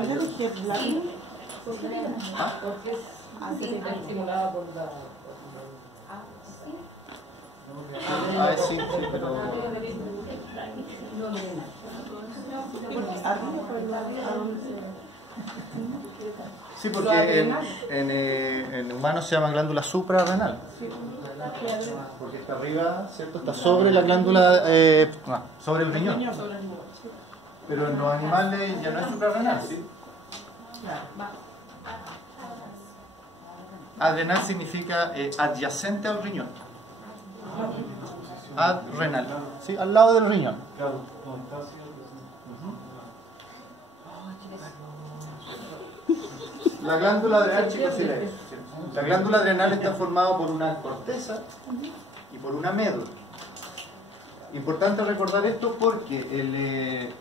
dónde eligió la? Porque es estimulada por la... Sí, pero... Sí, porque en humanos se llama glándula suprarrenal. Porque está arriba, ¿cierto? Está sobre la glándula, sobre el riñón. Pero en los animales ya no es suprarrenal, ¿sí? Adrenal significa adyacente al riñón. Adrenal, ¿sí? Al lado del riñón. La glándula adrenal, chicos, sí, la glándula adrenal está formada por una corteza y por una médula. Importante recordar esto porque en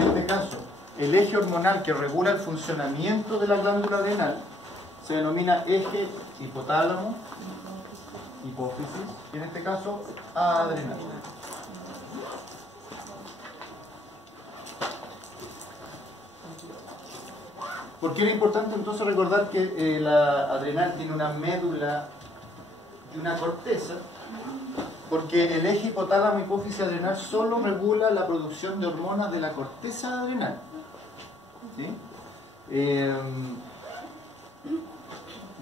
este caso, el eje hormonal que regula el funcionamiento de la glándula adrenal se denomina eje hipotálamo, hipófisis, y en este caso adrenal. ¿Por qué era importante entonces recordar que la adrenal tiene una médula y una corteza? Porque el eje hipotálamo hipófisis adrenal solo regula la producción de hormonas de la corteza adrenal. ¿Sí?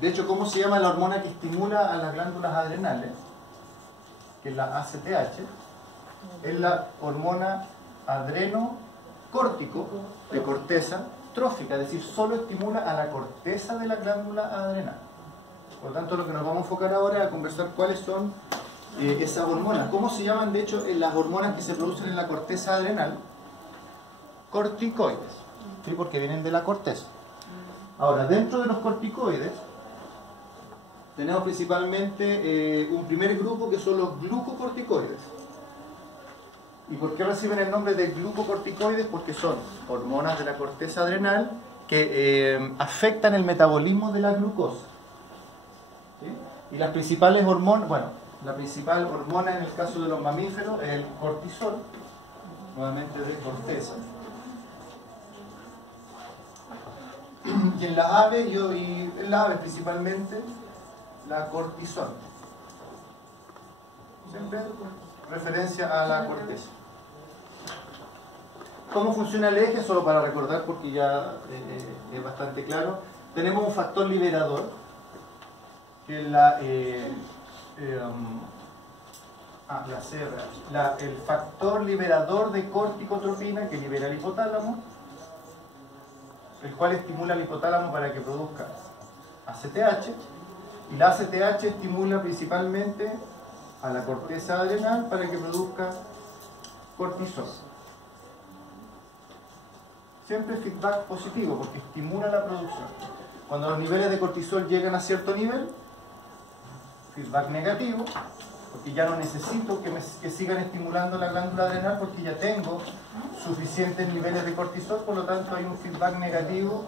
De hecho, ¿cómo se llama la hormona que estimula a las glándulas adrenales? Que es la ACTH. Es la hormona adrenocórtico de corteza trófica, es decir, solo estimula a la corteza de la glándula adrenal. Por lo tanto, lo que nos vamos a enfocar ahora es a conversar cuáles son esas hormonas. ¿Cómo se llaman, de hecho, las hormonas que se producen en la corteza adrenal? Corticoides, ¿sí? Porque vienen de la corteza. Ahora, dentro de los corticoides tenemos principalmente un primer grupo que son los glucocorticoides. ¿Y por qué reciben el nombre de glucocorticoides? Porque son hormonas de la corteza adrenal que afectan el metabolismo de la glucosa. ¿Sí? Y las principales hormonas, bueno, la principal hormona en el caso de los mamíferos es el cortisol, nuevamente de corteza. Y en las aves, y en las aves principalmente, la cortisol. Siempre referencia a la corteza. ¿Cómo funciona el eje? Solo para recordar, porque ya es bastante claro. Tenemos un factor liberador, que es el factor liberador de corticotropina que libera el hipotálamo, el cual estimula el hipotálamo para que produzca ACTH, y la ACTH estimula principalmente a la corteza adrenal para que produzca cortisol. Siempre feedback positivo porque estimula la producción. Cuando los niveles de cortisol llegan a cierto nivel, feedback negativo, porque ya no necesito que sigan estimulando la glándula adrenal porque ya tengo suficientes niveles de cortisol, por lo tanto hay un feedback negativo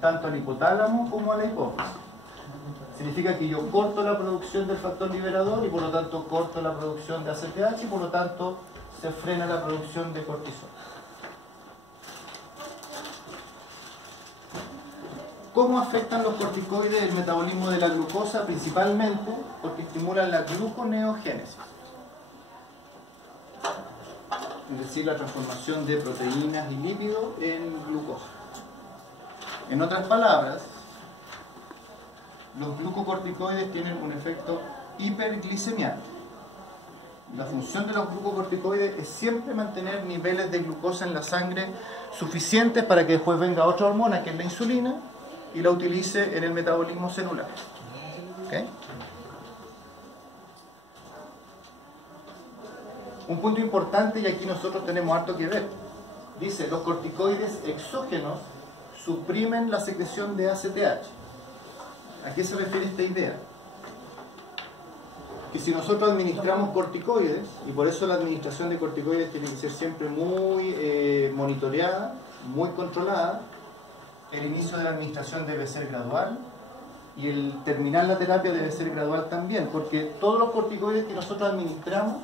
tanto al hipotálamo como a la hipófisis. Significa que yo corto la producción del factor liberador y por lo tanto corto la producción de ACTH y por lo tanto se frena la producción de cortisol. ¿Cómo afectan los corticoides el metabolismo de la glucosa? Principalmente porque estimulan la gluconeogénesis, es decir, la transformación de proteínas y lípidos en glucosa. En otras palabras, los glucocorticoides tienen un efecto hiperglicemiante. La función de los glucocorticoides es siempre mantener niveles de glucosa en la sangre suficientes para que después venga otra hormona, que es la insulina, y la utilice en el metabolismo celular. ¿Okay? Un punto importante, y aquí nosotros tenemos harto que ver. Dice, los corticoides exógenos suprimen la secreción de ACTH. ¿A qué se refiere esta idea? Que si nosotros administramos corticoides, y por eso la administración de corticoides tiene que ser siempre muy monitoreada, muy controlada, el inicio de la administración debe ser gradual y el terminar la terapia debe ser gradual también, porque todos los corticoides que nosotros administramos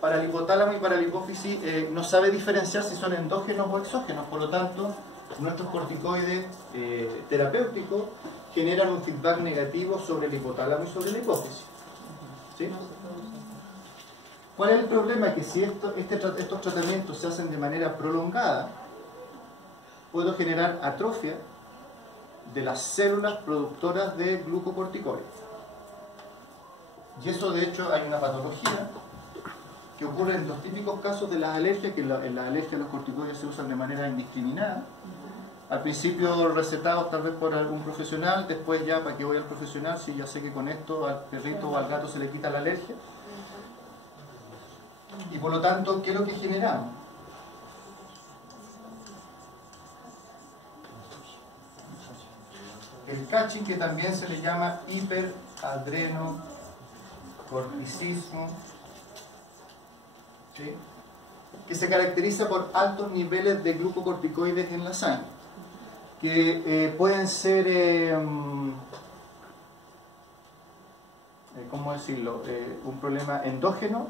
para el hipotálamo y para la hipófisis no sabe diferenciar si son endógenos o exógenos. Por lo tanto, nuestros corticoides terapéuticos generan un feedback negativo sobre el hipotálamo y sobre la hipófisis. ¿Sí? ¿Cuál es el problema? Que si estos tratamientos se hacen de manera prolongada, puedo generar atrofia de las células productoras de glucocorticoides. Y eso, de hecho, hay una patología que ocurre en los típicos casos de las alergias, que en las alergias los corticoides se usan de manera indiscriminada. Al principio recetados tal vez por algún profesional, después ya para que voy al profesional si ya sé que con esto al perrito o al gato se le quita la alergia. Y por lo tanto, ¿qué es lo que generamos? El catching, que también se le llama hiperadrenocorticismo, ¿sí?, que se caracteriza por altos niveles de glucocorticoides en la sangre, que pueden ser, ¿cómo decirlo?, un problema endógeno,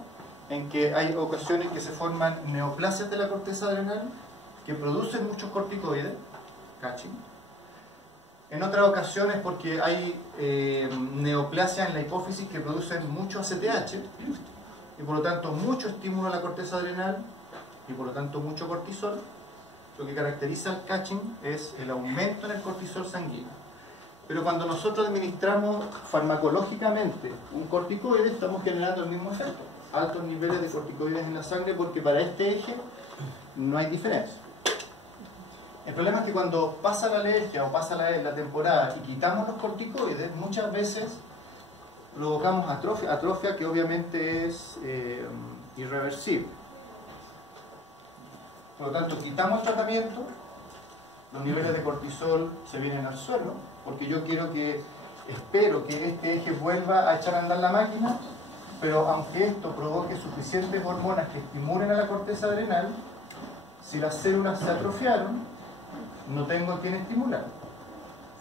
en que hay ocasiones que se forman neoplasias de la corteza adrenal que producen muchos corticoides, catching. En otras ocasiones porque hay neoplasias en la hipófisis que producen mucho ACTH y por lo tanto mucho estímulo a la corteza adrenal y por lo tanto mucho cortisol. Lo que caracteriza el catching es el aumento en el cortisol sanguíneo. Pero cuando nosotros administramos farmacológicamente un corticoide, estamos generando el mismo efecto. Altos niveles de corticoides en la sangre, porque para este eje no hay diferencia. El problema es que cuando pasa la alergia o pasa la temporada y quitamos los corticoides, muchas veces provocamos atrofia que obviamente es irreversible. Por lo tanto, quitamos el tratamiento, los niveles de cortisol se vienen al suelo, porque yo espero que este eje vuelva a echar a andar la máquina, pero aunque esto provoque suficientes hormonas que estimulen a la corteza adrenal, si las células se atrofiaron, no tengo a quien estimular.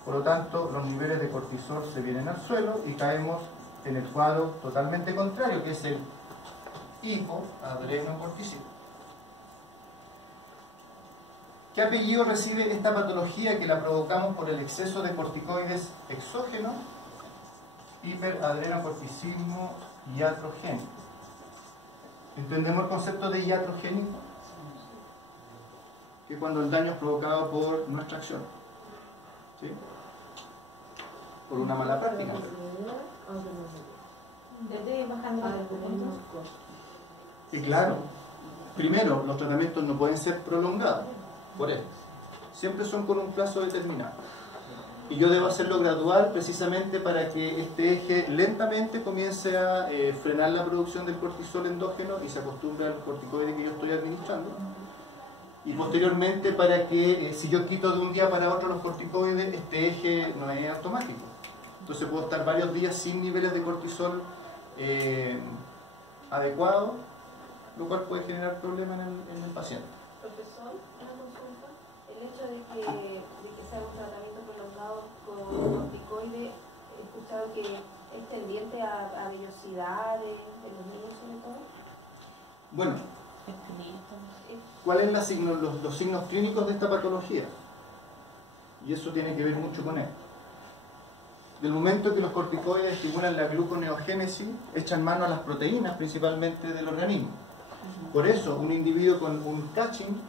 Por lo tanto, los niveles de cortisol se vienen al suelo y caemos en el cuadro totalmente contrario, que es el hipoadrenocorticismo. ¿Qué apellido recibe esta patología que la provocamos por el exceso de corticoides exógenos? Hiperadrenocorticismo iatrogénico. ¿Entendemos el concepto de iatrogénico? Que es cuando el daño es provocado por nuestra acción, ¿sí?, por una mala práctica. Y claro, primero, los tratamientos no pueden ser prolongados, por eso. Siempre son con un plazo determinado. Y yo debo hacerlo gradual precisamente para que este eje lentamente comience a frenar la producción del cortisol endógeno y se acostumbre al corticoide que yo estoy administrando. Y posteriormente para que si yo quito de un día para otro los corticoides, este eje no es automático. Entonces puedo estar varios días sin niveles de cortisol adecuados, lo cual puede generar problemas en el paciente. Profesor, una consulta. El hecho de que se haga un tratamiento prolongado con corticoides, he escuchado que es tendiente a vellosidades de los niños sobre todo. Bueno, ¿cuáles son los signos clínicos de esta patología? Y eso tiene que ver mucho con esto. Del momento que los corticoides estimulan la gluconeogénesis, echan mano a las proteínas principalmente del organismo. Por eso, un individuo con un catching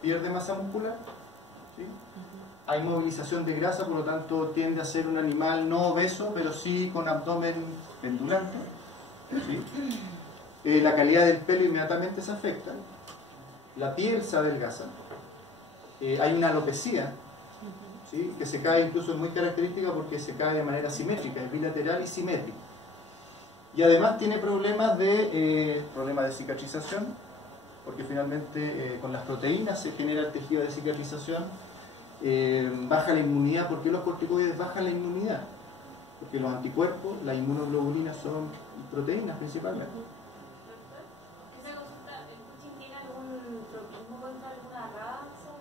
pierde masa muscular, ¿sí? Hay movilización de grasa, por lo tanto tiende a ser un animal no obeso, pero sí con abdomen pendulante, ¿sí? La calidad del pelo inmediatamente se afecta, la piel se adelgaza, hay una alopecia, ¿sí?, que se cae, incluso es muy característica porque se cae de manera simétrica, es bilateral y simétrica. Y además tiene problemas de cicatrización, porque finalmente con las proteínas se genera el tejido de cicatrización, baja la inmunidad. ¿Por qué los corticoides bajan la inmunidad? Porque los anticuerpos, la inmunoglobulina son proteínas principalmente. ¿Esa consulta, el coaching tiene algún tropismo contra alguna raza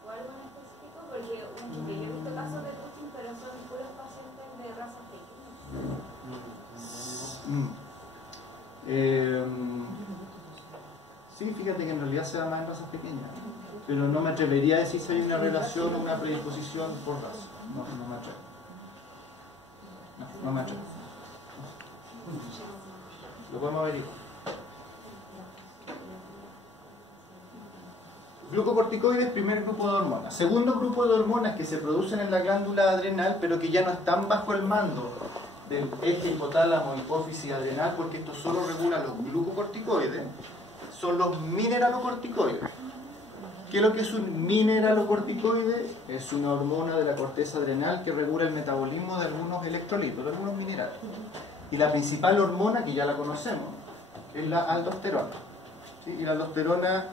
o algo en específico? Porque yo he visto casos de coaching, pero son puros pacientes Sí, fíjate que en realidad se da más en razas pequeñas, pero no me atrevería a decir si hay una relación o una predisposición por raza. No me atrevo. No me atrevo. Lo podemos averiguar. Glucocorticoides, primer grupo de hormonas. Segundo grupo de hormonas que se producen en la glándula adrenal, pero que ya no están bajo el mando del eje hipotálamo, hipófisis adrenal, porque esto solo regula los glucocorticoides, son los mineralocorticoides. ¿Qué es lo que es un mineralocorticoide? Es una hormona de la corteza adrenal que regula el metabolismo de algunos electrolitos, de algunos minerales. Y la principal hormona, que ya la conocemos, es la aldosterona. ¿Sí? Y la aldosterona,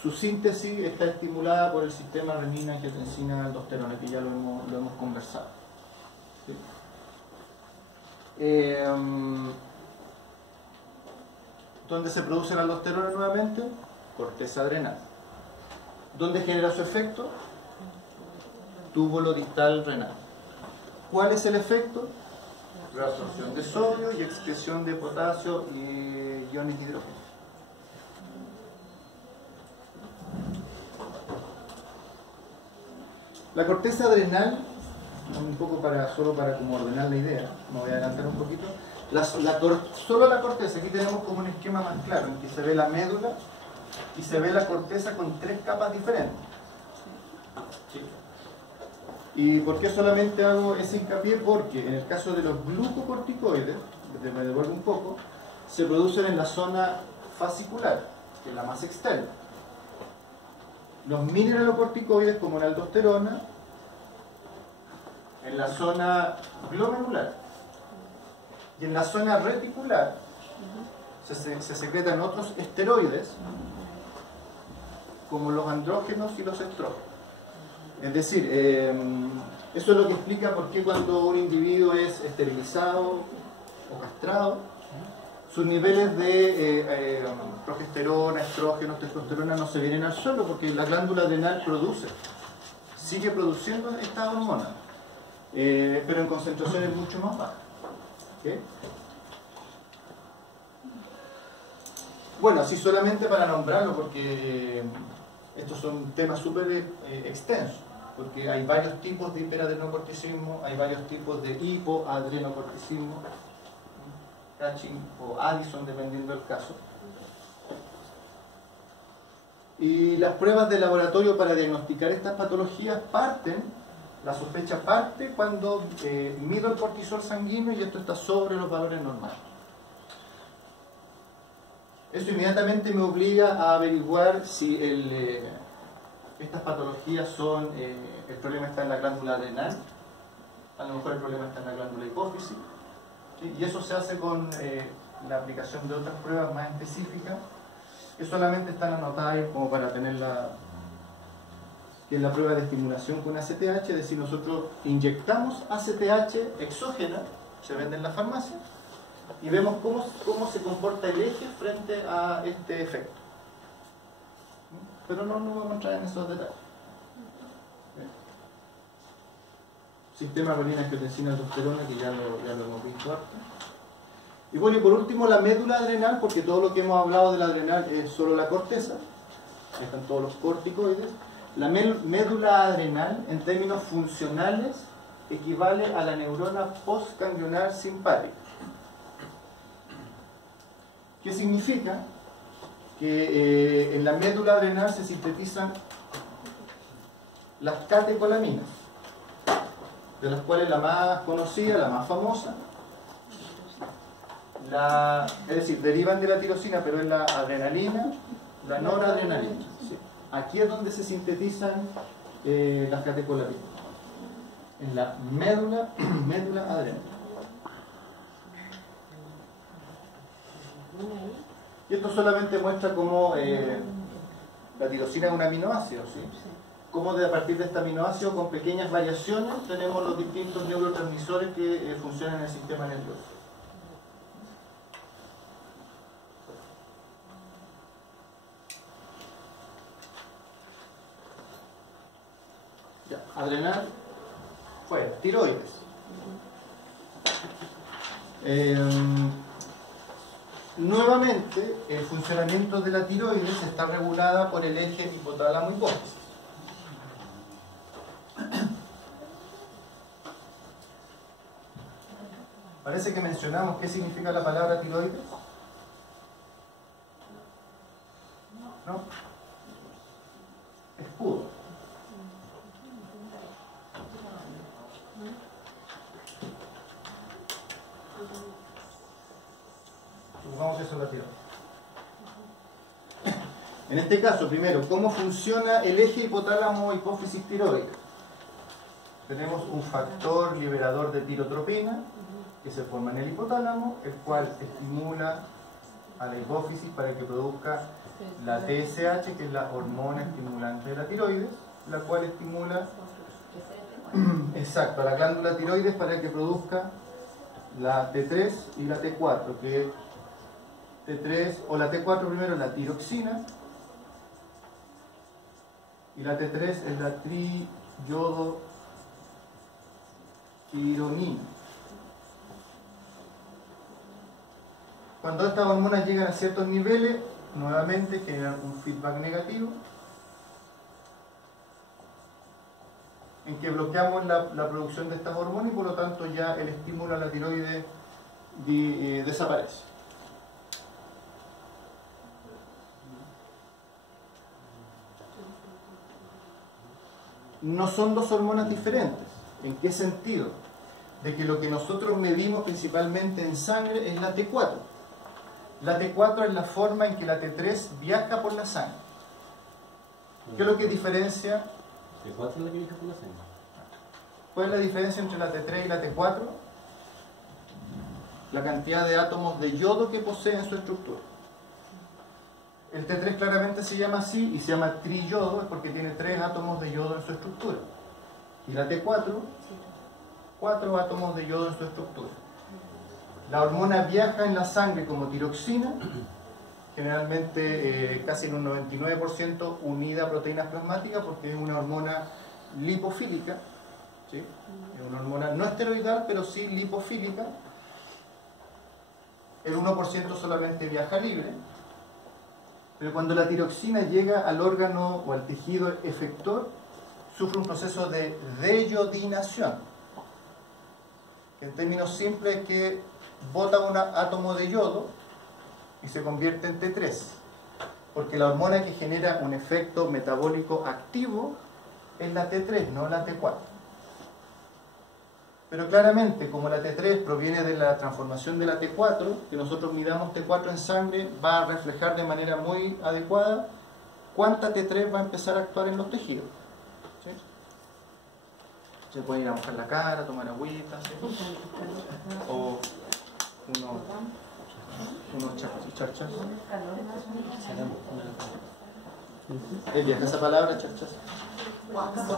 su síntesis está estimulada por el sistema renina, angiotensina, aldosterona, que ya lo hemos conversado. ¿Sí? ¿Dónde se produce la aldosterona nuevamente? Corteza adrenal. ¿Dónde genera su efecto? Túbulo distal renal. ¿Cuál es el efecto? Reabsorción de sodio y excreción de potasio y iones de hidrógeno. La corteza adrenal, un poco solo para como ordenar la idea, me voy a adelantar un poquito. Solo la corteza, aquí tenemos como un esquema más claro, en que se ve la médula y se ve la corteza con 3 capas diferentes. ¿Sí? ¿Y por qué solamente hago ese hincapié? Porque en el caso de los glucocorticoides, me devuelvo un poco, se producen en la zona fascicular, que es la más externa. Los mineralocorticoides, como la aldosterona, en la zona glomerular. Y en la zona reticular se secretan otros esteroides, como los andrógenos y los estrógenos. Es decir, eso es lo que explica por qué cuando un individuo es esterilizado o castrado, sus niveles de progesterona, estrógenos, testosterona no se vienen al suelo, porque la glándula adrenal sigue produciendo esta hormona, pero en concentraciones mucho más bajas. ¿Okay? Bueno, así solamente para nombrarlo, porque estos son temas súper extensos, porque hay varios tipos de hiperadrenocorticismo, hay varios tipos de hipoadrenocorticismo, Cushing o Addison, dependiendo del caso. Y las pruebas de laboratorio para diagnosticar estas patologías la sospecha parte cuando mido el cortisol sanguíneo y esto está sobre los valores normales. Eso inmediatamente me obliga a averiguar si estas patologías son, el problema está en la glándula adrenal, a lo mejor el problema está en la glándula hipófisis, ¿sí? Y eso se hace con la aplicación de otras pruebas más específicas que solamente están anotadas ahí como para tenerla, que es la prueba de estimulación con ACTH, es decir, nosotros inyectamos ACTH exógena, se vende en la farmacia, y vemos cómo se comporta el eje frente a este efecto. Pero no vamos a entrar en esos detalles. Sistema renina, angiotensina, aldosterona, que ya lo hemos visto antes. Y bueno, y por último la médula adrenal, porque todo lo que hemos hablado de la adrenal es solo la corteza, ahí están todos los corticoides. La médula adrenal, en términos funcionales, equivale a la neurona postganglionar simpática. ¿Qué significa? Que en la médula adrenal se sintetizan las catecolaminas, de las cuales la más conocida, la más famosa, es decir, derivan de la tirosina, pero es la adrenalina, la noradrenalina. ¿Sí? Aquí es donde se sintetizan las catecolaminas, en la médula adrenal. Y esto solamente muestra cómo la tirosina es un aminoácido, ¿sí? Cómo a partir de este aminoácido, con pequeñas variaciones, tenemos los distintos neurotransmisores que funcionan en el sistema nervioso. Ya, adrenal, fuera, tiroides. nuevamente, el funcionamiento de la tiroides está regulada por el eje hipotálamo-hipófisis. Parece que mencionamos qué significa la palabra tiroides. ¿No? Escudo. Supongamos que eso es la tiroides. En este caso, primero, ¿cómo funciona el eje hipotálamo-hipófisis tiroide? Tenemos un factor liberador de tirotropina que se forma en el hipotálamo, el cual estimula a la hipófisis para que produzca la TSH, que es la hormona estimulante de la tiroides, la cual estimula exacto, a la glándula tiroides para que produzca la T3 y la T4, que T3 o la T4 primero es la tiroxina y la T3 es la triyodotironina. Cuando estas hormonas llegan a ciertos niveles, nuevamente generan un feedback negativo en que bloqueamos la producción de estas hormonas y por lo tanto ya el estímulo a la tiroides desaparece. No son dos hormonas diferentes. ¿En qué sentido? De que lo que nosotros medimos principalmente en sangre es la T4. La T4 es la forma en que la T3 viaja por la sangre. ¿Qué es lo que diferencia? T4 es la que viaja por la sangre. ¿Cuál es la diferencia entre la T3 y la T4? La cantidad de átomos de yodo que posee en su estructura. El T3 claramente se llama así y se llama triyodo, es porque tiene 3 átomos de yodo en su estructura. Y la T4, 4 átomos de yodo en su estructura. La hormona viaja en la sangre como tiroxina, generalmente casi en un 99% unida a proteínas plasmáticas porque es una hormona lipofílica, ¿sí? Es una hormona no esteroidal, pero sí lipofílica. El 1% solamente viaja libre. Pero cuando la tiroxina llega al órgano o al tejido efector, sufre un proceso de deyodinación. En términos simples es que bota un átomo de yodo y se convierte en T3. Porque la hormona que genera un efecto metabólico activo es la T3, no la T4. Pero claramente, como la T3 proviene de la transformación de la T4, que nosotros midamos T4 en sangre, va a reflejar de manera muy adecuada cuánta T3 va a empezar a actuar en los tejidos. ¿Sí? Se puede ir a mojar la cara, tomar agüita, ¿sí? O unos charchas. ¿Es vieja esa palabra, charchas? Guascazo.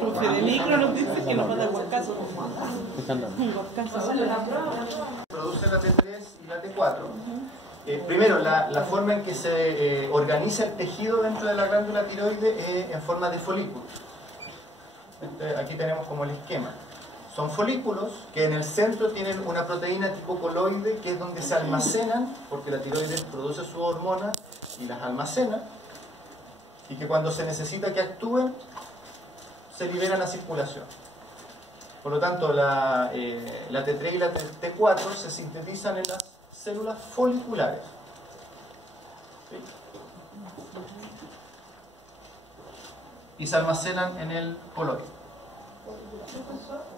Profe de micro nos dice que nos manda guascazo. Produce la T3 y la T4. Primero, la forma en que se organiza el tejido dentro de la glándula tiroide es en forma de folículos. Aquí tenemos como el esquema. Son folículos que en el centro tienen una proteína tipo coloide, que es donde se almacenan, porque la tiroides produce sus hormonas y las almacena, y que cuando se necesita que actúen, se liberan a circulación. Por lo tanto, la T3 y la T4 se sintetizan en las células foliculares. ¿Sí? Y se almacenan en el coloide.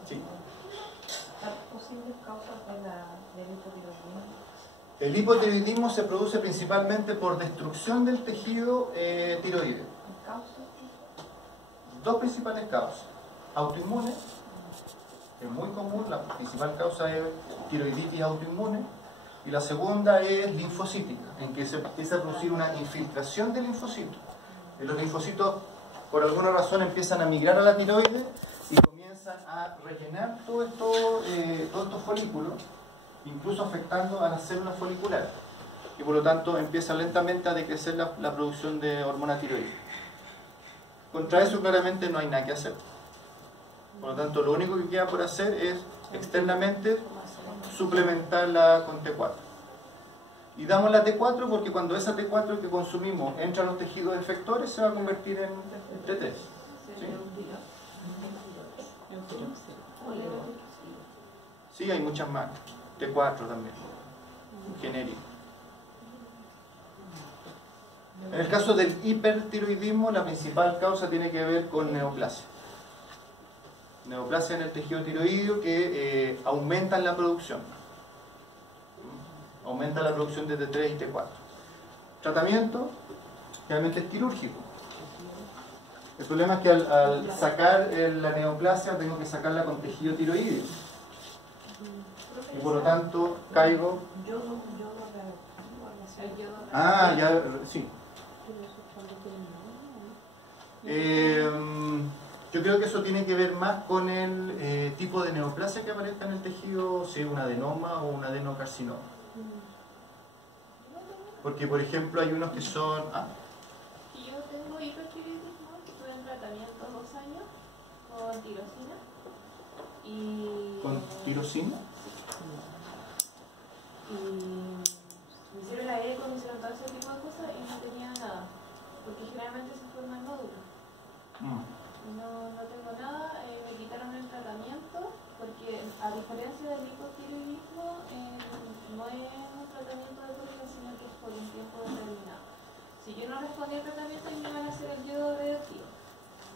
Sí. ¿Las posibles causas del hipotiroidismo? El hipotiroidismo se produce principalmente por destrucción del tejido tiroide. Dos principales causas. Autoinmune, que es muy común, la principal causa es tiroiditis autoinmune. Y la segunda es linfocítica, en que se empieza a producir una infiltración de linfocitos. Y los linfocitos, por alguna razón, empiezan a migrar a la tiroide y comienzan a rellenar todos estos folículos, incluso afectando a las células foliculares, y por lo tanto empieza lentamente a decrecer la producción de hormona tiroidea. Contra eso claramente no hay nada que hacer. Por lo tanto, lo único que queda por hacer es externamente suplementarla con T4. Y damos la T4 porque cuando esa T4 que consumimos entra a los tejidos efectores se va a convertir en T3. ¿Sí? Sí, hay muchas más. T4 también. Genérico. En el caso del hipertiroidismo, la principal causa tiene que ver con neoplasia. Neoplasia en el tejido tiroideo que aumentan la producción. Aumenta la producción de T3 y T4. Tratamiento, realmente es quirúrgico. El problema es que al sacar la neoplasia tengo que sacarla con tejido tiroideo. Y por lo tanto caigo... Ah, ya, sí. Yo creo que eso tiene que ver más con el tipo de neoplasia que aparezca en el tejido, si es un adenoma o un adenocarcinoma. Porque, por ejemplo, hay unos que son... Yo tengo hipertiroidismo, estuve en tratamiento 2 años con tirosina. ¿Con tirosina? Y me hicieron la eco, me hicieron todo ese tipo de cosas y no tenía nada. Porque generalmente se forman nódulos. No tengo nada, me quitaron el tratamiento porque a diferencia del hipotiroidismo no es un tratamiento de por vida, sino que es por un tiempo determinado. Si yo no respondía al tratamiento me iban a hacer el yodo radioactivo,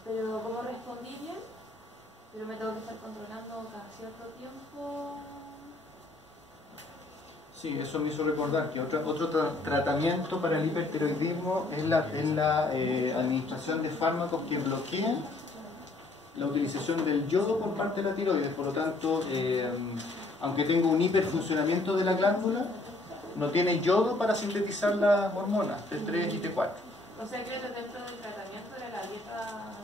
pero como respondí bien, pero me tengo que estar controlando cada cierto tiempo. Sí, eso me hizo recordar que otro tratamiento para el hipertiroidismo es la administración de fármacos que bloquean la utilización del yodo por parte de la tiroides. Por lo tanto, aunque tengo un hiperfuncionamiento de la glándula, no tiene yodo para sintetizar las hormonas T3 y T4. O sea, creo que dentro del tratamiento de la dieta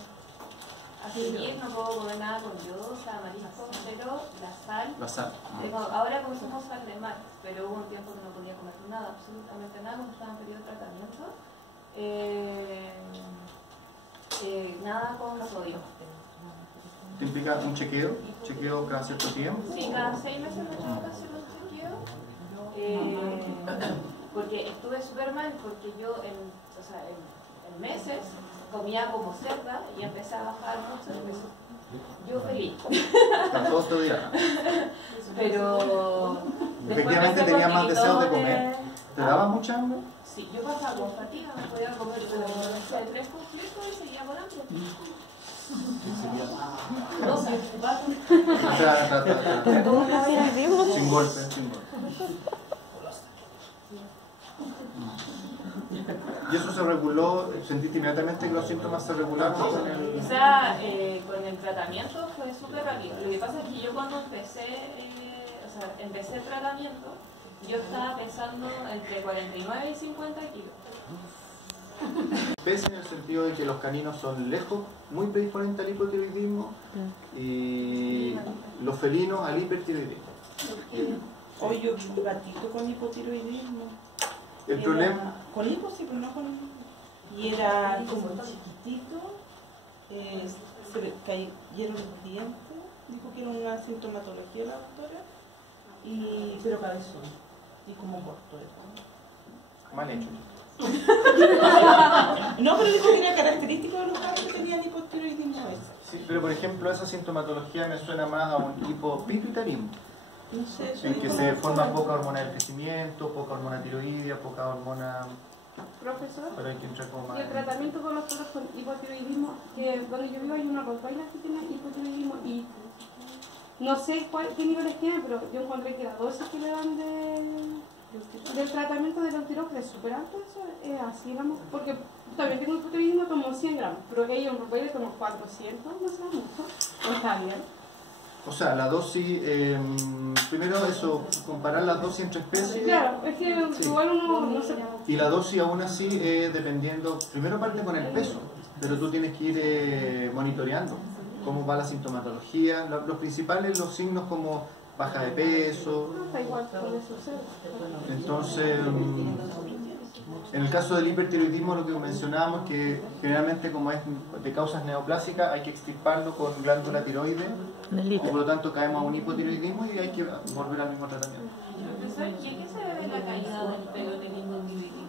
a seguir no puedo comer nada con yodo, o sea, marisco, pero la sal. Ahora consumimos sal de mar, pero hubo un tiempo que no podía comer nada, absolutamente nada, cuando estaba en periodo de tratamiento. Nada con sodio. ¿Te implica un chequeo? ¿Chequeo cada cierto tiempo? Sí, cada 6 meses me tengo que hacer un chequeo. Porque estuve súper mal, porque yo en meses comía como cerda y empecé a bajar mucho de peso. Yo feliz. Todos te dirán. Pero efectivamente tenía más deseos de comer. ¿Te daba mucha hambre? Sí, yo pasaba con fatiga, no podía comer como 3 completos y seguía con hambre. No sé, sin golpe. ¿Y eso se reguló? ¿Sentiste inmediatamente que los síntomas se regularon con el...? O sea, con el tratamiento fue súper rápido. Lo que pasa es que yo cuando empecé el tratamiento, yo estaba pesando entre 49 y 50 kilos. Pese en el sentido de que los caninos son lejos, muy predisponentes al hipotiroidismo y los felinos al hipertiroidismo. Hoy yo vi un gatito con hipotiroidismo. El problema... Con hipo sí, pero no con hipo. Y era como chiquitito, se le cayeron los dientes, dijo que era una sintomatología la doctora, pero cabezón, y como corto. Mal hecho. No, pero dijo que era característico de los gatos que tenían hipotiroidismo. Sí, pero por ejemplo esa sintomatología me suena más a un hipopituitarismo. No sé, en que se forma poca hormona del crecimiento, poca hormona tiroidea, poca hormona... Profesor, Pero hay que entrar como más... y el tratamiento con los perros con hipotiroidismo, que donde yo vivo hay una rotaina que tiene hipotiroidismo y no sé qué niveles tiene, pero yo encontré que la dosis que le dan del tratamiento del Eutirox es súper alto, eso es así, vamos, porque también tengo hipotiroidismo, tomo 100 gramos, pero ella un rotaina tomo 400, no sé mucho, no está bien. O sea, la dosis, primero eso, comparar las dosis entre especies. Claro, es que sí. igual uno no se... Y la dosis aún así, dependiendo, primero parte con el peso, pero tú tienes que ir monitoreando cómo va la sintomatología, los principales, los signos como baja de peso. No está igual con eso, ¿sí? Entonces, en el caso del hipertiroidismo lo que mencionábamos es que generalmente como es de causas neoplásicas hay que extirparlo con glándula tiroide y por lo tanto caemos a un hipotiroidismo y hay que volver al mismo tratamiento. Profesor, ¿y a qué se debe la caída del pelo en el hipotiroidismo?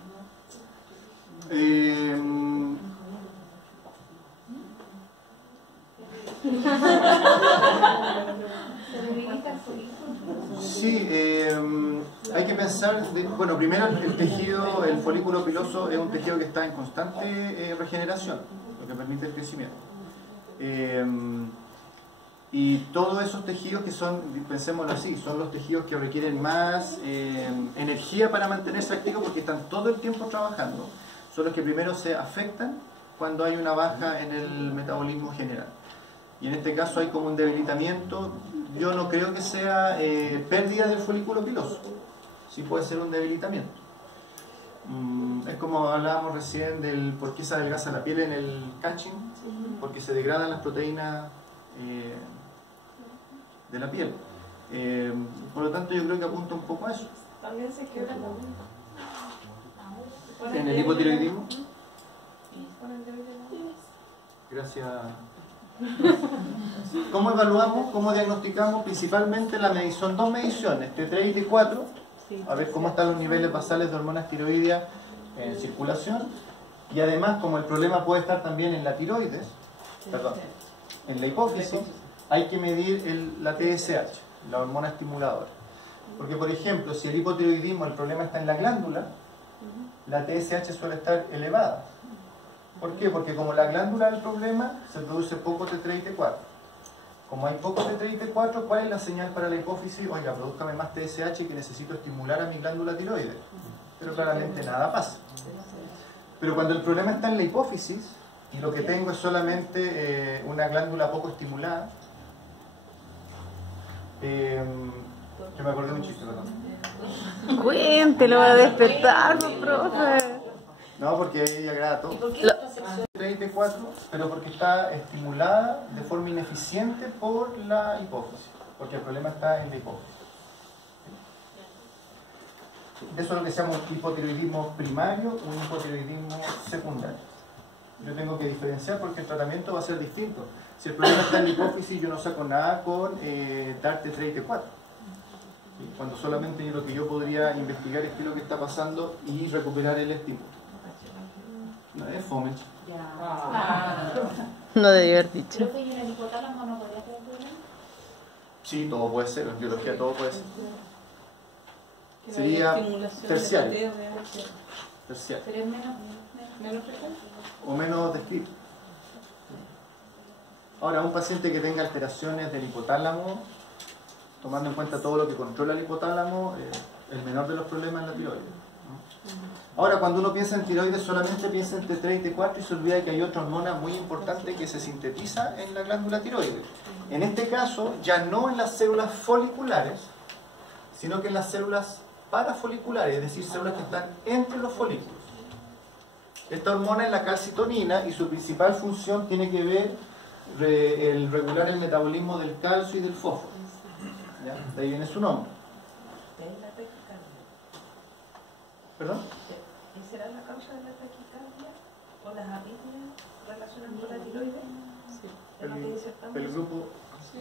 Sí, hay que pensar, bueno, primero el tejido, el folículo piloso es un tejido que está en constante regeneración, lo que permite el crecimiento. Y todos esos tejidos que son, pensémoslo así, son los tejidos que requieren más energía para mantenerse activos porque están todo el tiempo trabajando, son los que primero se afectan cuando hay una baja en el metabolismo general. Y en este caso hay como un debilitamiento. Yo no creo que sea pérdida del folículo piloso, sí puede ser un debilitamiento. Es como hablábamos recién del por qué se adelgaza la piel en el catching, porque se degradan las proteínas de la piel. Por lo tanto yo creo que apunta un poco a eso. También se quiebra la uña. En el hipotiroidismo. Gracias. ¿Cómo evaluamos? ¿Cómo diagnosticamos? Principalmente la medición, dos mediciones, T3 y T4, a ver cómo están los niveles basales de hormonas tiroideas en circulación, y además como el problema puede estar también en la tiroides, perdón, en la hipófisis, hay que medir la TSH, la hormona estimuladora. Porque por ejemplo, si el hipotiroidismo, el problema está en la glándula, la TSH suele estar elevada. ¿Por qué? Porque como la glándula es el problema, se produce poco T3 y T4. Como hay poco T3 y T4, ¿cuál es la señal para la hipófisis? Oiga, prodúzcame más TSH que necesito estimular a mi glándula tiroides. Pero claramente nada pasa. Pero cuando el problema está en la hipófisis, y lo que tengo es solamente una glándula poco estimulada, yo me acordé de un chiste, perdón. Cuéntelo, va a despertar, profe. No, porque ella agrada todo. T3 y T4, pero porque está estimulada de forma ineficiente por la hipófisis, porque el problema está en la hipófisis. Eso es lo que se llama un hipotiroidismo primario, un hipotiroidismo secundario. Yo tengo que diferenciar porque el tratamiento va a ser distinto. Si el problema está en la hipófisis, yo no saco nada con dar T3 y T4. Cuando solamente lo que yo podría investigar es qué es lo que está pasando y recuperar el estímulo. No es fome. No debí haber dicho. Creo que en el hipotálamo no podría tener problema. Sí, todo puede ser, en biología todo puede ser. Que Sería haya estimulación terciario. de la TSH. Terciario. Pero es menos frecuente. O menos descrito. Ahora, un paciente que tenga alteraciones del hipotálamo, tomando en cuenta todo lo que controla el hipotálamo, el menor de los problemas es la tiroides. Ahora, cuando uno piensa en tiroides, solamente piensa en T3 y T4 y se olvida que hay otra hormona muy importante que se sintetiza en la glándula tiroides. En este caso, ya no en las células foliculares, sino que en las células parafoliculares, es decir, células que están entre los folículos. Esta hormona es la calcitonina y su principal función tiene que ver el regular el metabolismo del calcio y del fósforo. ¿Ya? De ahí viene su nombre. ¿Perdón? ¿Y será la causa de la taquicardia o las arritmias relacionadas con la tiroides? Sí. ¿Es lo que disertamos? El grupo... Sí.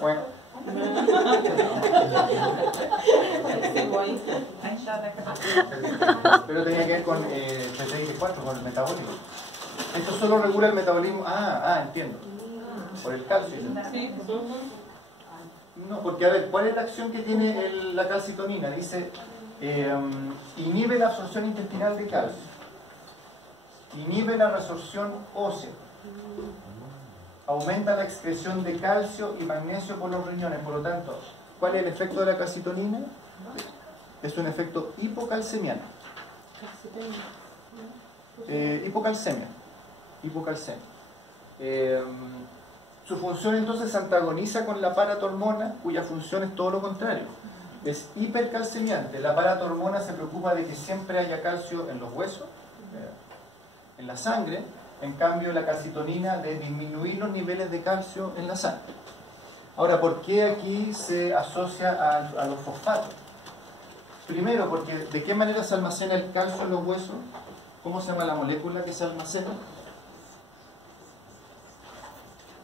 Bueno. Ahí está la causa. Pero tenía que ver con T3 y T4, con el metabolismo. Esto solo regula el metabolismo... entiendo. Por el calcio. Sí. No, porque a ver, ¿cuál es la acción que tiene la calcitonina? Dice, inhibe la absorción intestinal de calcio, inhibe la resorción ósea, aumenta la excreción de calcio y magnesio por los riñones. Por lo tanto, ¿cuál es el efecto de la calcitonina? Es un efecto hipocalcemiano. Hipocalcemia. Su función entonces se antagoniza con la paratormona, cuya función es todo lo contrario. Es hipercalcemiante. La paratormona se preocupa de que siempre haya calcio en los huesos, en la sangre. En cambio, la calcitonina de disminuir los niveles de calcio en la sangre. Ahora, ¿por qué aquí se asocia a los fosfatos? Primero, porque ¿de qué manera se almacena el calcio en los huesos? ¿Cómo se llama la molécula que se almacena?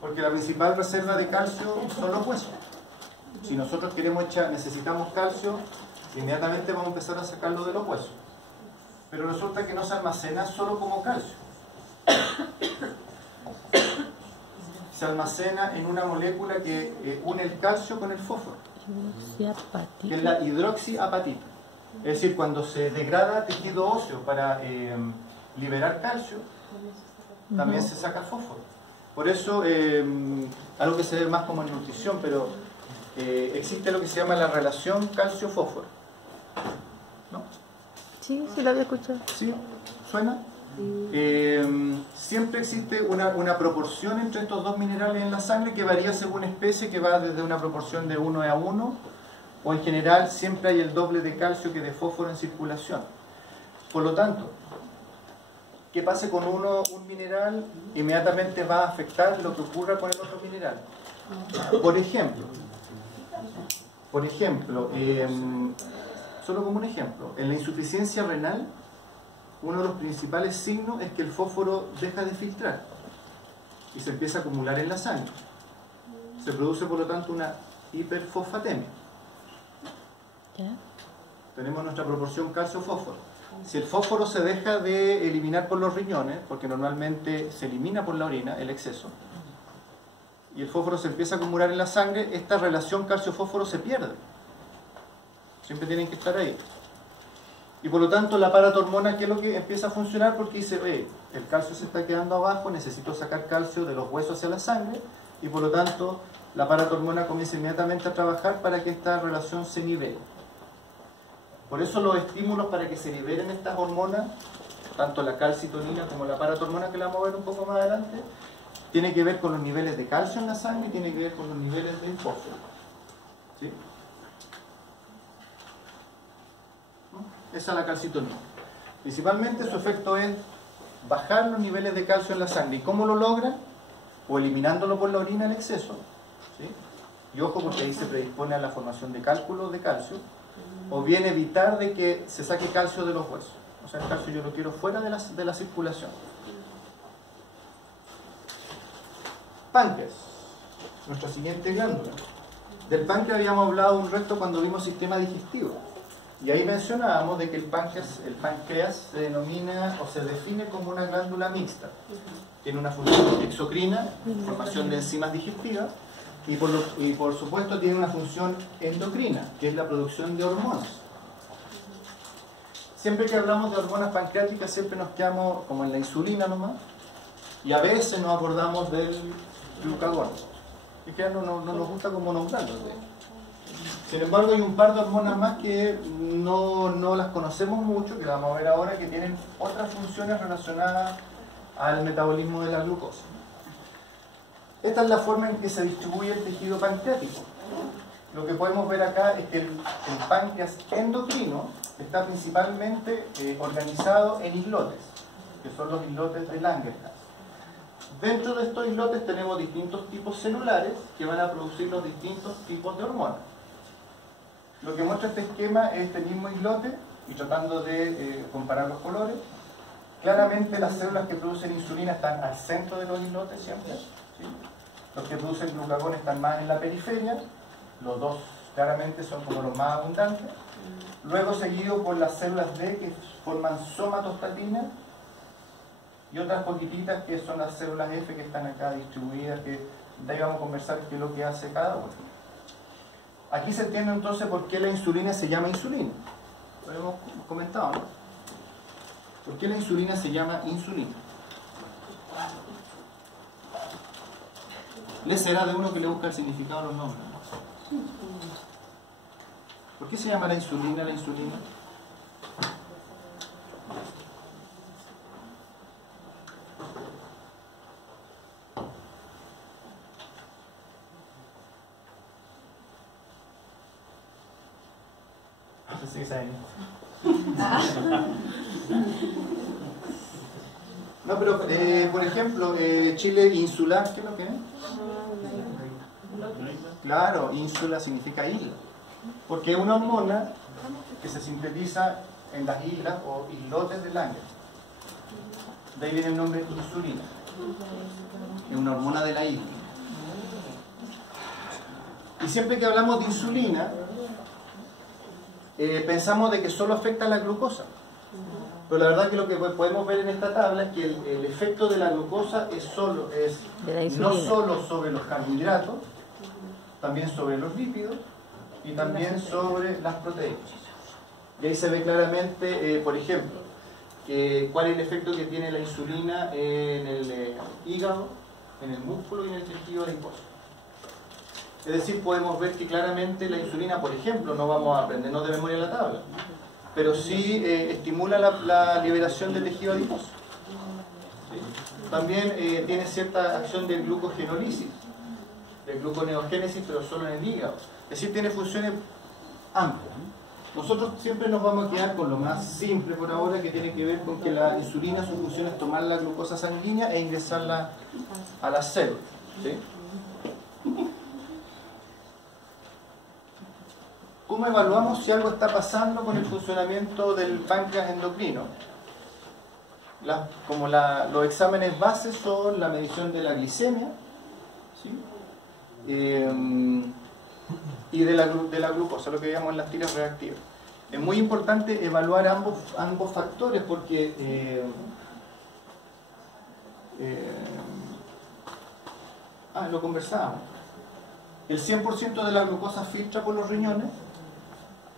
Porque la principal reserva de calcio son los huesos. Si nosotros necesitamos calcio, inmediatamente vamos a empezar a sacarlo de los huesos. Pero resulta que no se almacena solo como calcio. Se almacena en una molécula que une el calcio con el fósforo, que es la hidroxiapatita. Es decir, cuando se degrada tejido óseo para liberar calcio, también se saca fósforo. Por eso, algo que se ve más como en nutrición, pero existe lo que se llama la relación calcio-fósforo. ¿No? Sí, sí lo había escuchado. ¿Sí? ¿Suena? Siempre existe una proporción entre estos dos minerales en la sangre que varía según especie, que va desde una proporción de 1:1, o en general siempre hay el doble de calcio que de fósforo en circulación. Por lo tanto, que pase con un mineral inmediatamente va a afectar lo que ocurra con el otro mineral. Por ejemplo, solo como un ejemplo, en la insuficiencia renal, uno de los principales signos es que el fósforo deja de filtrar y se empieza a acumular en la sangre. Se produce, por lo tanto, una hiperfosfatemia. ¿Ya? Tenemos nuestra proporción calcio-fósforo. Si el fósforo se deja de eliminar por los riñones, porque normalmente se elimina por la orina, el exceso, y el fósforo se empieza a acumular en la sangre, esta relación calcio-fósforo se pierde. Siempre tienen que estar ahí. Y por lo tanto la paratormona, ¿qué es lo que empieza a funcionar? Porque dice, el calcio se está quedando abajo, necesito sacar calcio de los huesos hacia la sangre, y por lo tanto la paratormona comienza inmediatamente a trabajar para que esta relación se nivele. Por eso los estímulos para que se liberen estas hormonas, tanto la calcitonina como la paratormona, que la vamos a ver un poco más adelante, tiene que ver con los niveles de calcio en la sangre y tiene que ver con los niveles de fósforo. ¿Sí? Esa es la calcitonina. Principalmente su efecto es bajar los niveles de calcio en la sangre. ¿Y cómo lo logra? O eliminándolo por la orina el exceso, ¿sí? Y ojo, porque ahí se predispone a la formación de cálculos de calcio, o bien evitar de que se saque calcio de los huesos. O sea, el calcio yo lo quiero fuera de la circulación. Páncreas, nuestra siguiente glándula. Del páncreas habíamos hablado un resto cuando vimos sistema digestivo. Y ahí mencionábamos de que el páncreas se denomina o se define como una glándula mixta. Tiene una función exocrina, formación de enzimas digestivas, y por supuesto tiene una función endocrina, que es la producción de hormonas. Siempre que hablamos de hormonas pancreáticas siempre nos quedamos como en la insulina nomás, y a veces nos acordamos del glucagón. Es que no nos gusta como nombrarlo. Sin embargo, hay un par de hormonas más que no las conocemos mucho, que las vamos a ver ahora, que tienen otras funciones relacionadas al metabolismo de la glucosa. Esta es la forma en que se distribuye el tejido pancreático. Lo que podemos ver acá es que el páncreas endocrino está principalmente organizado en islotes, que son los islotes de Langerhans. Dentro de estos islotes tenemos distintos tipos celulares que van a producir los distintos tipos de hormonas. Lo que muestra este esquema es este mismo islote, y tratando de comparar los colores, claramente las células que producen insulina están al centro de los islotes siempre, ¿sí? Los que producen glucagón están más en la periferia, los dos claramente son como los más abundantes, luego seguido por las células D que forman somatostatina, y otras poquititas que son las células F que están acá distribuidas, que de ahí vamos a conversar qué es lo que hace cada uno. Aquí se entiende entonces por qué la insulina se llama insulina. Lo hemos comentado, ¿no? ¿Por qué la insulina se llama insulina? Les será de uno que le busca el significado de los nombres, ¿no? ¿Por qué se llama la insulina la insulina? Sí, saben. No, pero por ejemplo, Chile insular, ¿qué es lo que es? Claro, ínsula significa isla, porque es una hormona que se sintetiza en las islas o islotes de Langerhans. De ahí viene el nombre insulina. Es una hormona de la isla. Y siempre que hablamos de insulina, pensamos de que solo afecta a la glucosa. Pero la verdad que lo que podemos ver en esta tabla es que el efecto de la glucosa es no solo sobre los carbohidratos, también sobre los lípidos y también sobre las proteínas. Y ahí se ve claramente, por ejemplo, cuál es el efecto que tiene la insulina en el hígado, en el músculo y en el tejido adiposo. Es decir, podemos ver que claramente la insulina, por ejemplo, no vamos a aprendernos de memoria la tabla, pero sí estimula la liberación de tejido adiposo. ¿Sí? También tiene cierta acción de glucogenólisis, de gluconeogénesis, pero solo en el hígado. Es decir, tiene funciones amplias. Nosotros siempre nos vamos a quedar con lo más simple por ahora, que tiene que ver con que la insulina, su función es tomar la glucosa sanguínea e ingresarla a las células. ¿Sí? ¿Cómo evaluamos si algo está pasando con el funcionamiento del páncreas endocrino? Los exámenes bases son la medición de la glicemia, ¿sí? Y de la glucosa, lo que llamamos las tiras reactivas. Es muy importante evaluar ambos factores porque lo conversábamos. El 100% de la glucosa filtra por los riñones,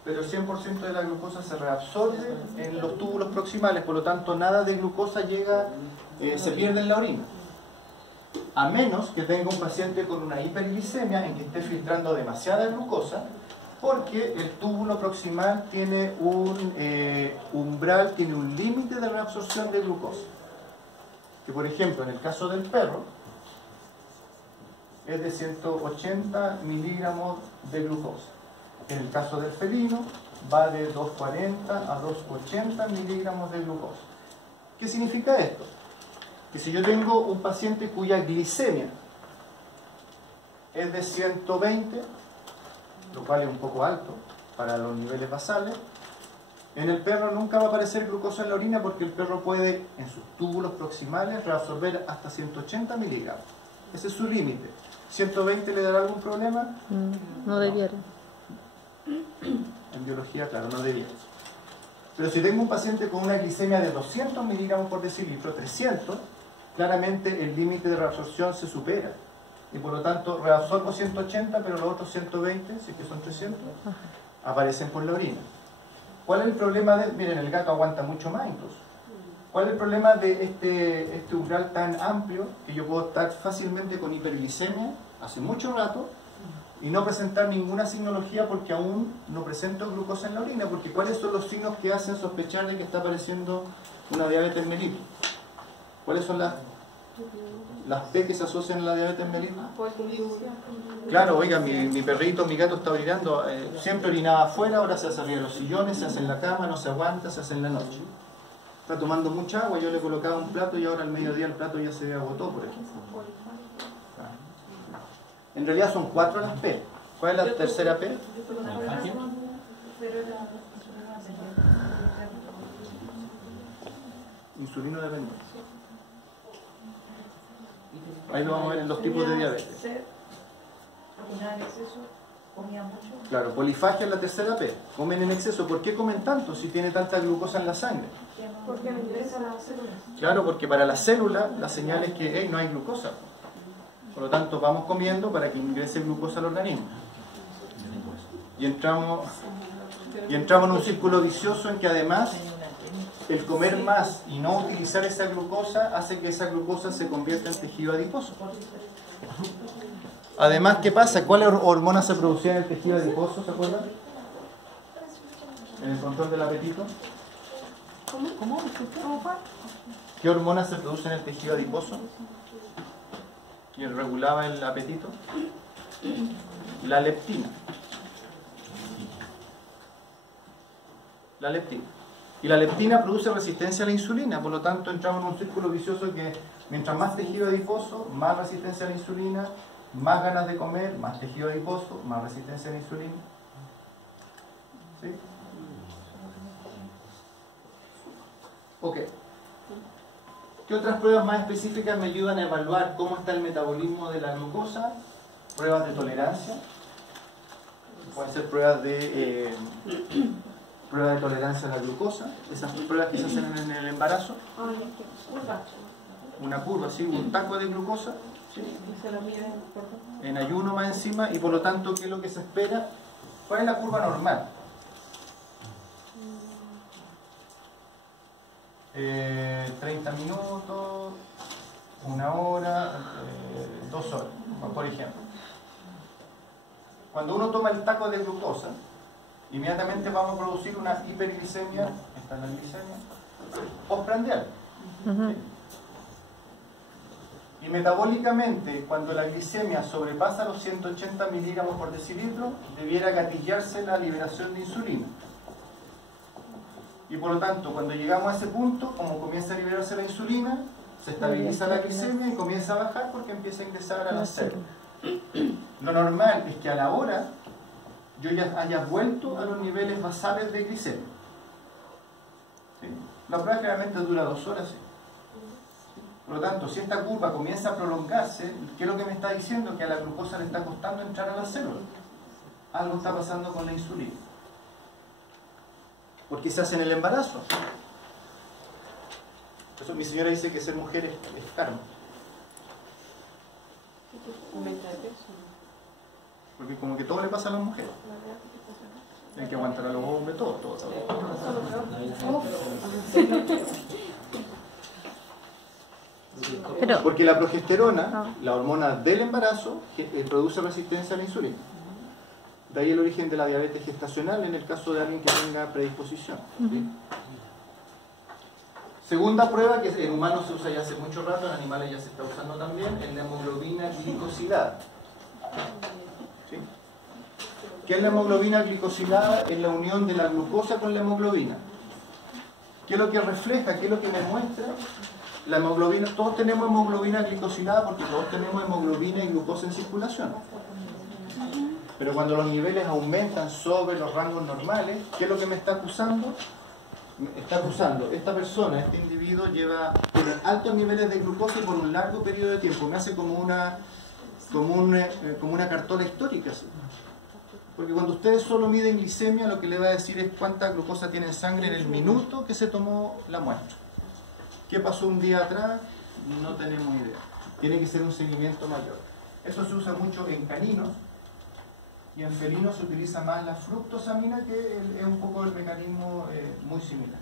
pero el 100% de la glucosa se reabsorbe en los túbulos proximales, por lo tanto nada de glucosa se pierde en la orina. A menos que tenga un paciente con una hiperglicemia en que esté filtrando demasiada glucosa, porque el túbulo proximal tiene un umbral, tiene un límite de reabsorción de glucosa. Que por ejemplo, en el caso del perro, es de 180 miligramos de glucosa. En el caso del felino, va de 240 a 280 miligramos de glucosa. ¿Qué significa esto? Que si yo tengo un paciente cuya glicemia es de 120, lo cual es un poco alto para los niveles basales, en el perro nunca va a aparecer glucosa en la orina porque el perro puede, en sus túbulos proximales, reabsorber hasta 180 miligramos. Ese es su límite. ¿120 le dará algún problema? No debiera. En biología, claro, no debiera. Pero si tengo un paciente con una glicemia de 200 miligramos por decilitro, 300, claramente el límite de reabsorción se supera. Y por lo tanto reabsorbo 180, pero los otros 120, si es que son 300, aparecen por la orina. ¿Cuál es el problema de...? Miren, el gato aguanta mucho más incluso. ¿Cuál es el problema de este umbral tan amplio que yo puedo estar fácilmente con hiperglicemia hace mucho rato y no presentar ninguna signología porque aún no presento glucosa en la orina? Porque ¿cuáles son los signos que hacen sospechar de que está apareciendo una diabetes mellitus? ¿Cuáles son las P que se asocian a la diabetes mellitus? Claro, oiga, mi perrito, mi gato está orinando, siempre orinaba afuera, ahora se hace arriba de los sillones, se hace en la cama, no se aguanta, se hace en la noche. Está tomando mucha agua, yo le colocaba un plato y ahora al mediodía el plato ya se agotó por aquí. En realidad son 4 las P. ¿Cuál es la tercera P? Insulino dependiente. Ahí lo vamos a ver en los tipos de diabetes. Claro, polifagia es la tercera P. Comen en exceso. ¿Por qué comen tanto si tiene tanta glucosa en la sangre? Porque le interesa a las células. Claro, porque para la célula la señal es que no hay glucosa. Por lo tanto, vamos comiendo para que ingrese glucosa al organismo. Y entramos en un círculo vicioso en que además el comer más y no utilizar esa glucosa hace que esa glucosa se convierta en tejido adiposo. Además, ¿qué pasa? ¿Cuáles hormonas se producían en el tejido adiposo? ¿Se acuerdan? En el control del apetito. ¿Cómo? ¿Qué hormonas se producen en el tejido adiposo? ¿Y regulaba el apetito? La leptina. La leptina. Y la leptina produce resistencia a la insulina, por lo tanto entramos en un círculo vicioso que mientras más tejido adiposo, más resistencia a la insulina, más ganas de comer, más tejido adiposo, más resistencia a la insulina. ¿Sí? Ok. ¿Qué otras pruebas más específicas me ayudan a evaluar cómo está el metabolismo de la glucosa? Pruebas de tolerancia. pueden ser pruebas de tolerancia a la glucosa, esas pruebas que se hacen en el embarazo, una curva, ¿sí? Un taco de glucosa, ¿sí? En ayuno más encima, y por lo tanto, ¿qué es lo que se espera? ¿Cuál es la curva normal? 30 minutos, 1 hora, 2 horas, por ejemplo. Cuando uno toma el taco de glucosa, inmediatamente vamos a producir una hiperglicemia, esta es la glicemia, postprandial. ¿Sí? Y metabólicamente, cuando la glicemia sobrepasa los 180 miligramos por decilitro, debiera gatillarse la liberación de insulina. Y por lo tanto, cuando llegamos a ese punto, como comienza a liberarse la insulina, se estabiliza la glicemia y comienza a bajar porque empieza a ingresar a las células. Lo normal es que a la hora yo ya haya vuelto a los niveles basales de glicemia. ¿Sí? La prueba generalmente dura 2 horas. ¿Sí? Por lo tanto, si esta curva comienza a prolongarse, ¿qué es lo que me está diciendo? Que a la glucosa le está costando entrar a las células. Algo está pasando con la insulina. ¿Por qué se hace en el embarazo? Por eso mi señora dice que ser mujer es karma. Porque como que todo le pasa a las mujeres. Hay que aguantar a los hombres, todo. Pero, Porque la progesterona, la hormona del embarazo, produce resistencia a la insulina. De ahí el origen de la diabetes gestacional en el caso de alguien que tenga predisposición. ¿Sí? Segunda prueba, que en humanos se usa ya hace mucho rato, en animales ya se está usando también, es la hemoglobina glicosilada. ¿Sí? ¿Qué es la hemoglobina glicosilada? Es la unión de la glucosa con la hemoglobina. ¿Qué es lo que refleja? ¿Qué es lo que me muestra? La hemoglobina, todos tenemos hemoglobina glicosilada porque todos tenemos hemoglobina y glucosa en circulación. Pero cuando los niveles aumentan sobre los rangos normales, ¿qué es lo que me está acusando? Me está acusando, esta persona, este individuo tiene altos niveles de glucosa y por un largo periodo de tiempo. Me hace como una cartola histórica. ¿Sí? Porque cuando ustedes solo miden glicemia, lo que le va a decir es cuánta glucosa tiene en sangre en el minuto que se tomó la muestra. ¿Qué pasó un día atrás? No tenemos idea. Tiene que ser un seguimiento mayor. Eso se usa mucho en caninos. Y en felinos se utiliza más la fructosamina, que es un poco el mecanismo muy similar.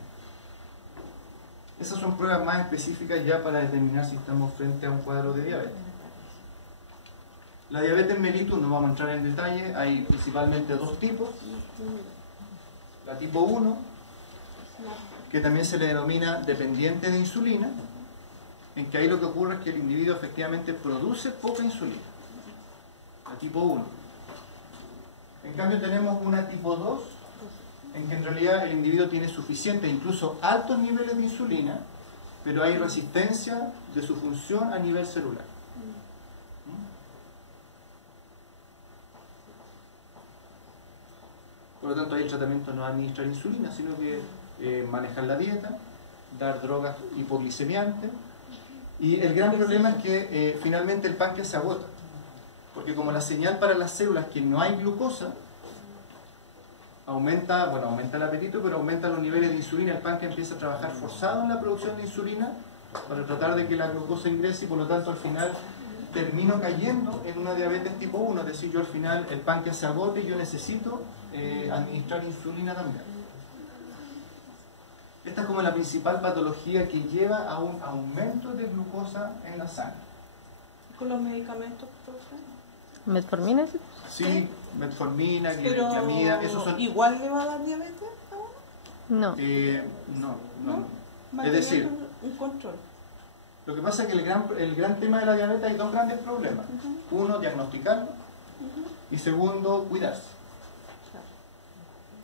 Esas son pruebas más específicas ya para determinar si estamos frente a un cuadro de diabetes. La diabetes mellitus, no vamos a entrar en detalle, hay principalmente 2 tipos. La tipo 1, que también se le denomina dependiente de insulina, en que ahí lo que ocurre es que el individuo efectivamente produce poca insulina. La tipo 1. En cambio tenemos una tipo 2, en que en realidad el individuo tiene suficiente, incluso altos niveles de insulina, pero hay resistencia de su función a nivel celular. Por lo tanto, ahí el tratamiento no es administrar insulina, sino que manejar la dieta, dar drogas hipoglicemiantes, y el gran problema es que finalmente el páncreas se agota. Porque como la señal para las células que no hay glucosa, aumenta el apetito, pero aumenta los niveles de insulina, el páncreas empieza a trabajar forzado en la producción de insulina para tratar de que la glucosa ingrese y por lo tanto al final termino cayendo en una diabetes tipo 1, es decir, yo al final el páncreas se agota y yo necesito administrar insulina también. Esta es como la principal patología que lleva a un aumento de glucosa en la sangre. ¿Con los medicamentos, profesor? ¿metformina? Sí, metformina, Pero glibenclamida, esos son... ¿igual le va a dar diabetes a uno? No. ¿No? Es decir, un control. lo que pasa es que el gran tema de la diabetes hay 2 grandes problemas. Uno, diagnosticarlo, y segundo, cuidarse.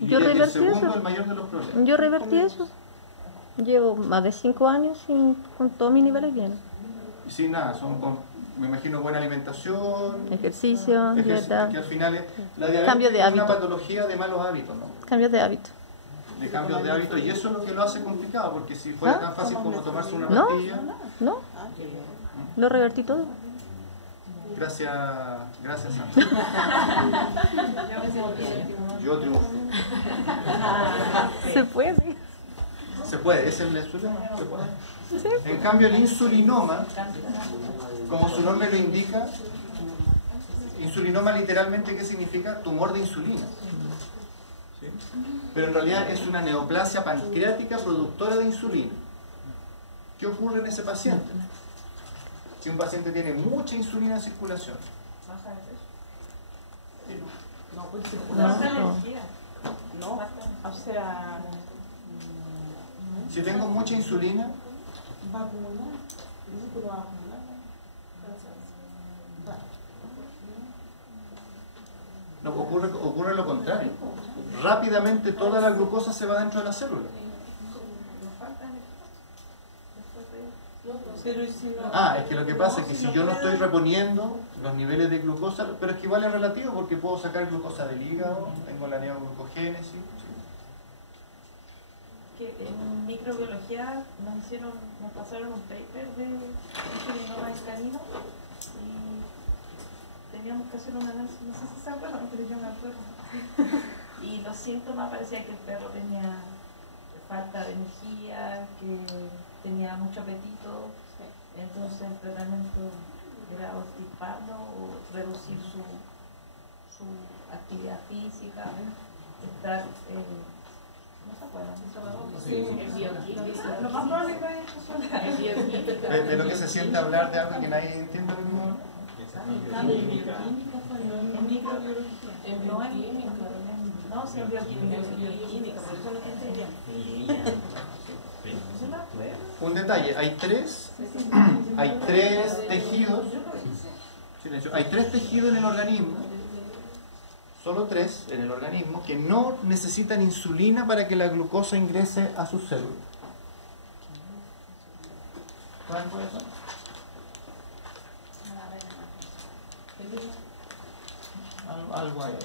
Y Yo el revertí segundo, eso. el mayor de los problemas. Yo revertí eso. Llevo más de 5 años con todos mis niveles bien. Y sin nada, son me imagino buena alimentación, Ejercicio, dieta, que al final la diabetes cambio de es una hábito. patología de malos hábitos, ¿no? Cambios de hábito. De cambios de hábitos, y eso es lo que lo hace complicado, porque si fuera tan fácil como tomarse una ¿No? pastilla, ¿No? Lo revertí todo. Gracias, Sandra. Yo triunfo. Se puede. Se puede, ese es el tema, se puede. En cambio, el insulinoma, como su nombre lo indica, insulinoma literalmente, ¿qué significa? Tumor de insulina. ¿Sí? Pero en realidad es una neoplasia pancreática productora de insulina. ¿Qué ocurre en ese paciente? Si un paciente tiene mucha insulina en circulación, No, pues No. no, o sea, si tengo mucha insulina, va a acumular. Dice que lo va a acumular. no, ocurre lo contrario. Rápidamente toda la glucosa se va dentro de la célula. Pero ¿y si no? Ah, es que lo que pasa es que si yo no estoy reponiendo los niveles de glucosa, pero es que igual es relativo porque puedo sacar glucosa del hígado, tengo la neoglucogénesis. ¿Sí? Que en microbiología nos pasaron un paper de insulinoma en canino y teníamos que hacer un análisis, no sé si se acuerdan, pero yo me acuerdo. Y los síntomas parecía que el perro tenía falta de energía, que tenía mucho apetito, entonces el tratamiento era o extirparlo o reducir su actividad física, estar ¿no se acuerdan? Sí. El bioquímico. Lo más probable es que eso el bioquímico. De lo que se siente hablar de algo que nadie entiende lo mismo. En microbiología. No en química. No, sí, en bioquímica. Por eso la gente diría. Un detalle, hay tres tejidos, silencio, hay tres tejidos en el organismo, solo tres en el organismo, que no necesitan insulina para que la glucosa ingrese a sus células. ¿Saben cuáles son? Algo hay.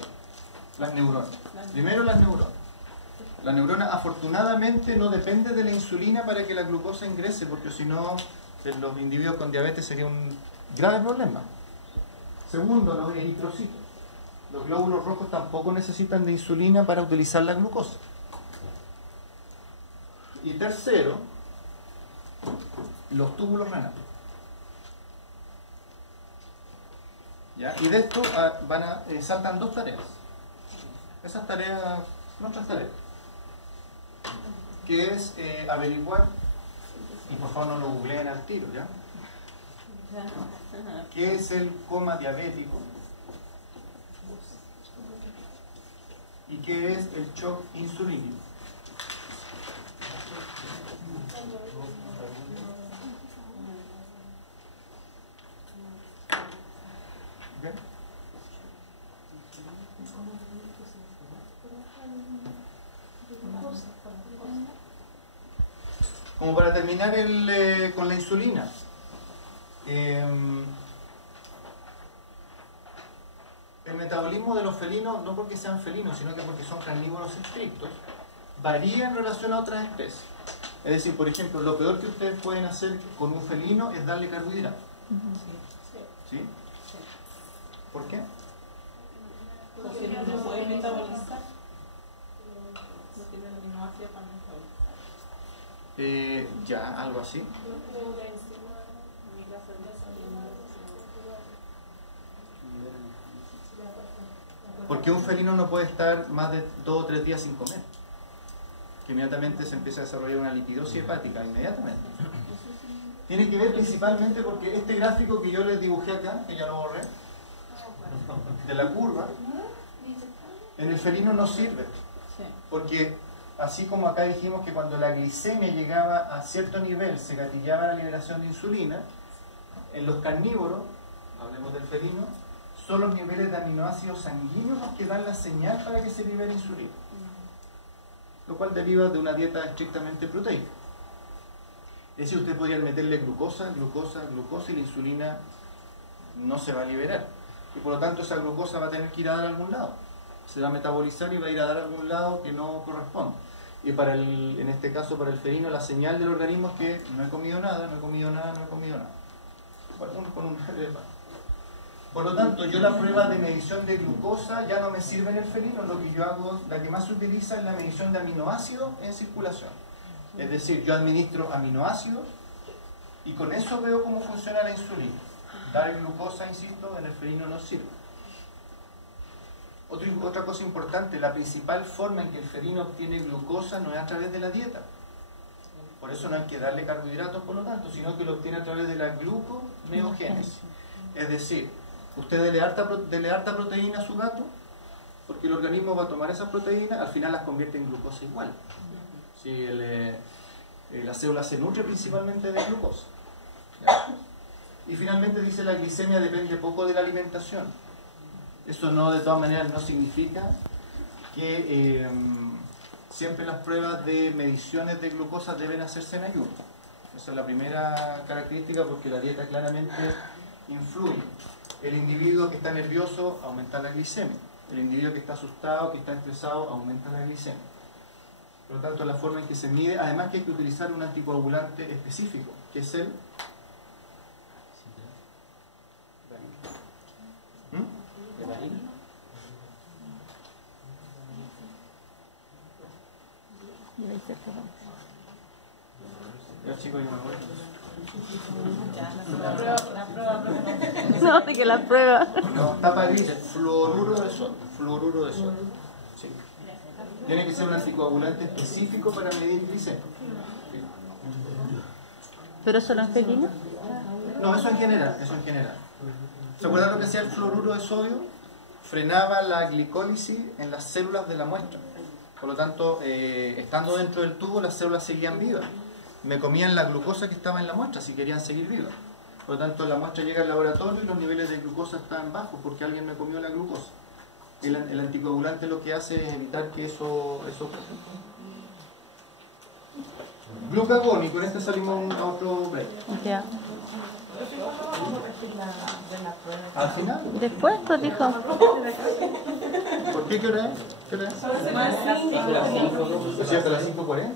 Las neuronas. Primero las neuronas. La neurona afortunadamente no depende de la insulina para que la glucosa ingrese, porque si no, en los individuos con diabetes sería un grave problema. Segundo, los eritrocitos. Los glóbulos rojos tampoco necesitan de insulina para utilizar la glucosa. Y tercero, los túbulos renales. ¿Ya? Y de esto saltan dos tareas. Esas tareas, nuestras tareas, que es averiguar, y por favor no lo googleen al tiro, ¿ya? ¿Qué es el coma diabético? ¿Y qué es el shock insulínico? ¿Okay? Como para terminar con la insulina, el metabolismo de los felinos, no porque sean felinos, sino que porque son carnívoros estrictos, varía en relación a otras especies. Es decir, por ejemplo, lo peor que ustedes pueden hacer con un felino es darle carbohidratos. ¿Sí? ¿Por qué? Porque no puede metabolizar. No tiene el aminoácido para metabolizar. Ya, algo así. Porque un felino no puede estar más de 2 o 3 días sin comer. Que inmediatamente se empieza a desarrollar una lipidosis hepática, inmediatamente. Tiene que ver principalmente porque este gráfico que yo les dibujé acá, que ya lo borré, de la curva, en el felino no sirve. Porque así como acá dijimos que cuando la glicemia llegaba a cierto nivel se gatillaba la liberación de insulina, en los carnívoros, hablemos del felino, son los niveles de aminoácidos sanguíneos los que dan la señal para que se libere insulina. Lo cual deriva de una dieta estrictamente proteica. Es decir, usted podría meterle glucosa y la insulina no se va a liberar. Y por lo tanto esa glucosa va a tener que ir a dar a algún lado. Se va a metabolizar y va a ir a dar a algún lado que no corresponde. Y en este caso para el felino la señal del organismo es que no he comido nada. Bueno, con un Por lo tanto, yo la prueba de medición de glucosa ya no me sirve en el felino, lo que yo hago, la que más se utiliza es la medición de aminoácidos en circulación. Es decir, yo administro aminoácidos y con eso veo cómo funciona la insulina. Dar glucosa, insisto, en el felino no sirve. Otra cosa importante, la principal forma en que el felino obtiene glucosa no es a través de la dieta. Por eso no hay que darle carbohidratos, por lo tanto, sino que lo obtiene a través de la gluconeogénesis. Es decir, usted dele harta proteína a su gato, porque el organismo va a tomar esas proteínas, al final las convierte en glucosa igual. Si la célula se nutre principalmente de glucosa. Y finalmente dice la glicemia depende poco de la alimentación. Eso no, de todas maneras, no significa que siempre las pruebas de mediciones de glucosa deben hacerse en ayuno. Esa es la primera característica, porque la dieta claramente influye. El individuo que está nervioso aumenta la glicemia. El individuo que está asustado, que está estresado, aumenta la glicemia. Por lo tanto, la forma en que se mide, además que hay que utilizar un anticoagulante específico, que es el Ya, chicos, yo me voy. No, que la prueba. No, tapa gris, fluoruro de sodio. Fluoruro de sodio. Sí. Tiene que ser un anticoagulante específico para medir glicemia. ¿Pero eso no es felino? No, eso en general, eso en general. ¿Se acuerdan lo que hacía el fluoruro de sodio? Frenaba la glicólisis en las células de la muestra. Por lo tanto, estando dentro del tubo, las células seguían vivas. Me comían la glucosa que estaba en la muestra si querían seguir vivas. Por lo tanto, la muestra llega al laboratorio y los niveles de glucosa están bajos porque alguien me comió la glucosa. El anticoagulante lo que hace es evitar que eso ocurra. Glucagón, y con este salimos a otro break. Ya. ¿Al final? Después, pues dijo. ¿Por qué? ¿Qué hora es? ¿Qué hora es? ¿Es hasta las 5:40?